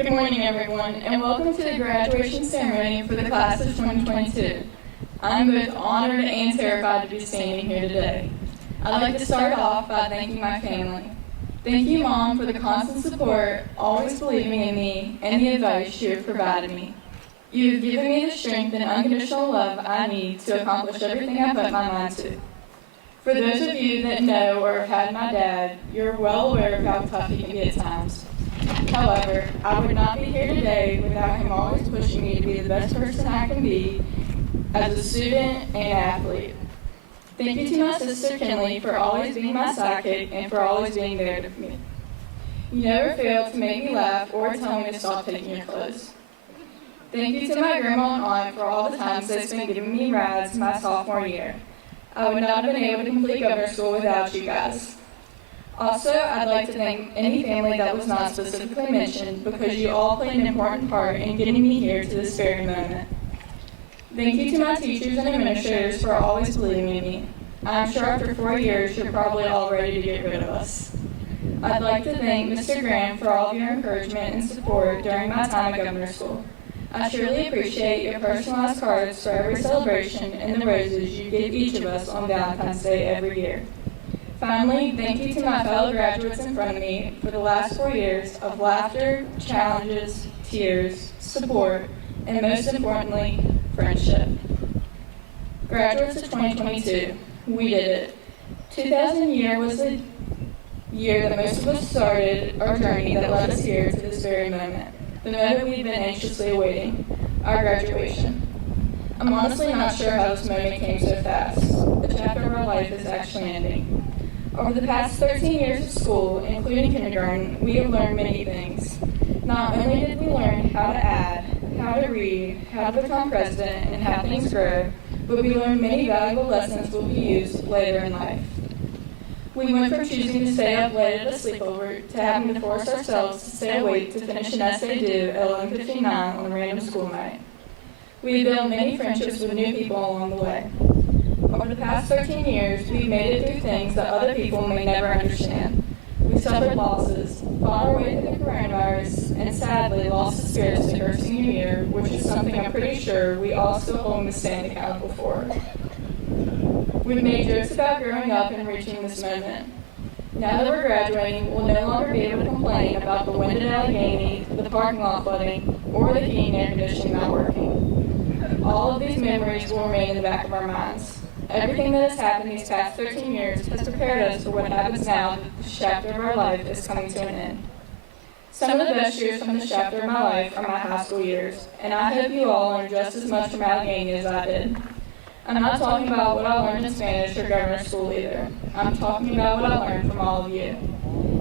Good morning, everyone, and welcome to the graduation ceremony for the class of 2022. I'm both honored and terrified to be standing here today. I'd like to start off by thanking my family. Thank you, Mom, for the constant support, always believing in me, and the advice you have provided me. You have given me the strength and unconditional love I need to accomplish everything I put my mind to. For those of you that know or have had my dad, you're well aware of how tough he can be at times. However, I would not be here today without him always pushing me to be the best person I can be as a student and athlete. Thank you to my sister Kinley for always being my sidekick and for always being there for me. You never failed to make me laugh or tell me to stop taking your clothes. Thank you to my grandma and aunt for all the times they spent giving me rides my sophomore year. I would not have been able to complete governor school without you guys. Also, I'd like to thank any family that was not specifically mentioned because you all played an important part in getting me here to this very moment. Thank you to my teachers and administrators for always believing in me. I'm sure after 4 years, you're probably all ready to get rid of us. I'd like to thank Mr. Graham for all of your encouragement and support during my time at governor school. I truly appreciate your personalized cards for every celebration and the roses you give each of us on Valentine's Day every year. Finally, thank you to my fellow graduates in front of me for the last 4 years of laughter, challenges, tears, support, and most importantly, friendship. Graduates of 2022, we did it. 2000 year was the year that most of us started our journey that led us here to this very moment, the moment we've been anxiously awaiting, our graduation. I'm honestly not sure how this moment came so fast. The chapter of our life is actually ending. Over the past 13 years of school, including kindergarten, we have learned many things. Not only did we learn how to add, how to read, how to become president, and how things grow, but we learned many valuable lessons will be used later in life. We went from choosing to stay up late at a sleepover to having to force ourselves to stay awake to finish an essay due at 11:59 on a random school night. We have built many friendships with new people along the way. Over the past 13 years, we've made it through things that other people may never understand. We suffered losses, fought our way through the coronavirus, and sadly lost the spirits in our senior year, which is something I'm pretty sure we all still hold and stand accountable for. We've made jokes about growing up and reaching this moment. Now that we're graduating, we'll no longer be able to complain about the wind at Alleghany, the parking lot flooding, or the heating and air conditioning not working. All of these memories will remain in the back of our minds. Everything that has happened these past 13 years has prepared us for what happens now that this chapter of our life is coming to an end. Some of the best years from this chapter of my life are my high school years, and I hope you all learned just as much from Alleghany as I did. I'm not talking about what I learned in Spanish or governor school either. I'm talking about what I learned from all of you.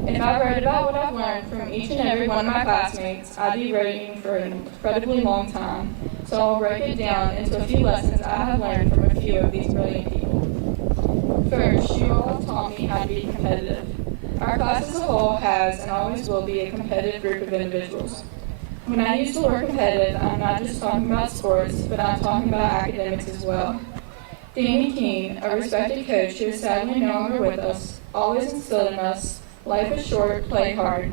If I wrote about what I've learned from each and every one of my classmates, I'd be writing for an incredibly long time. So I'll break it down into a few lessons I have learned from a few of these brilliant people. First, you all have taught me how to be competitive. Our class as a whole has and always will be a competitive group of individuals. When I use the word competitive, I'm not just talking about sports, but I'm talking about academics as well. Danny King, a respected coach who is sadly no longer with us, always instilled in us, life is short, play hard.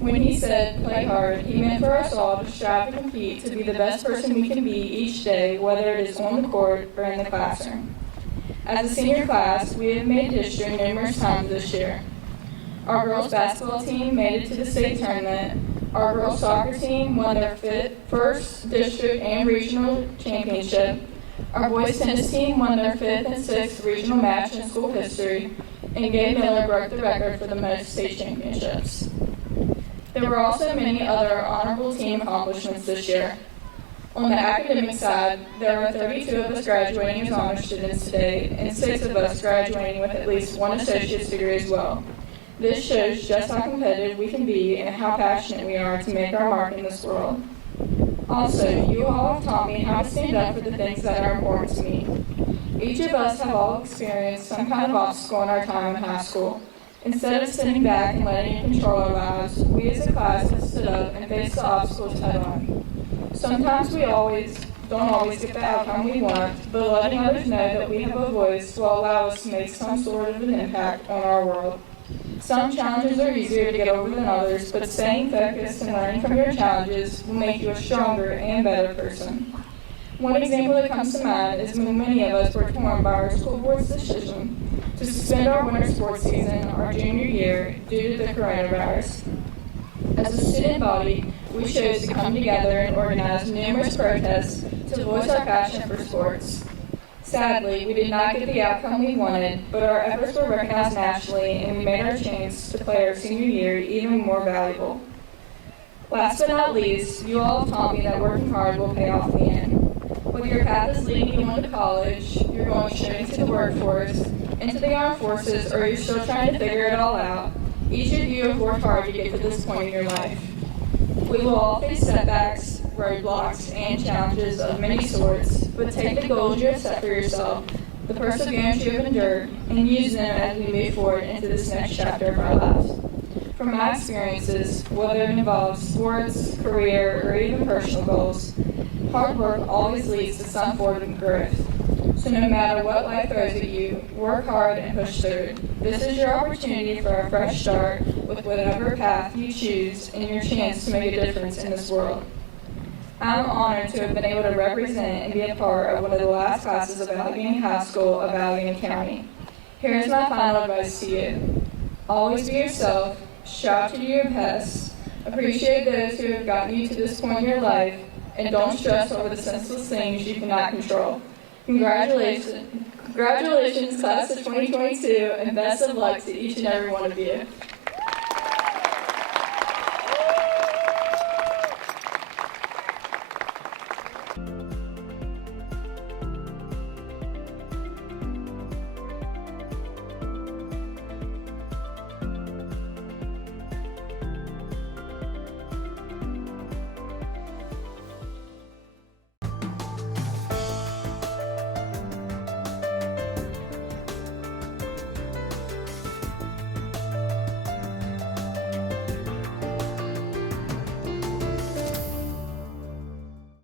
When he said play hard, he meant for us all to strive to compete to be the best person we can be each day, whether it is on the court or in the classroom. As a senior class, we have made history numerous times this year. Our girls basketball team made it to the state tournament. Our girls soccer team won their first district and regional championship. Our boys tennis team won their 5th and 6th regional match in school history, and Gabe Miller broke the record for the most state championships. There were also many other honorable team accomplishments this year. On the academic side, there are 32 of us graduating as honor students today, and 6 of us graduating with at least one associate's degree as well. This shows just how competitive we can be and how passionate we are to make our mark in this world. Also, you all have taught me how to stand up for the things that are important to me. Each of us have all experienced some kind of obstacle in our time in high school. Instead of sitting back and letting it control our lives, we as a class have stood up and faced the obstacles head on. Sometimes we don't always get the outcome we want, but letting others know that we have a voice will allow us to make some sort of an impact on our world. Some challenges are easier to get over than others, but staying focused and learning from your challenges will make you a stronger and better person. One example that comes to mind is when many of us were torn by our school board's decision to suspend our winter sports season our junior year due to the coronavirus. As a student body, we chose to come together and organize numerous protests to voice our passion for sports. Sadly, we did not get the outcome we wanted, but our efforts were recognized nationally and we made our chance to play our senior year even more valuable. Last but not least, you all have taught me that working hard will pay off in the end. Whether your path is leading you on to college, you're going straight into the workforce, into the armed forces, or you're still trying to figure it all out, each of you have worked hard to get to this point in your life. We will all face setbacks, roadblocks, and challenges of many sorts, but take the goals you have set for yourself, the perseverance you have endured, and use them as we move forward into this next chapter of our lives. From my experiences, whether it involves sports, career, or even personal goals, hard work always leads to some form of growth. So no matter what life throws at you, work hard and push through. This is your opportunity for a fresh start with whatever path you choose and your chance to make a difference in this world. I'm honored to have been able to represent and be a part of one of the last classes of Alleghany High School of Alleghany County. Here is my final advice to you. Always be yourself, strive to do your best, appreciate those who have gotten you to this point in your life, and don't stress over the senseless things you cannot control. Congratulations, class of 2022, and best of luck to each and every one of you.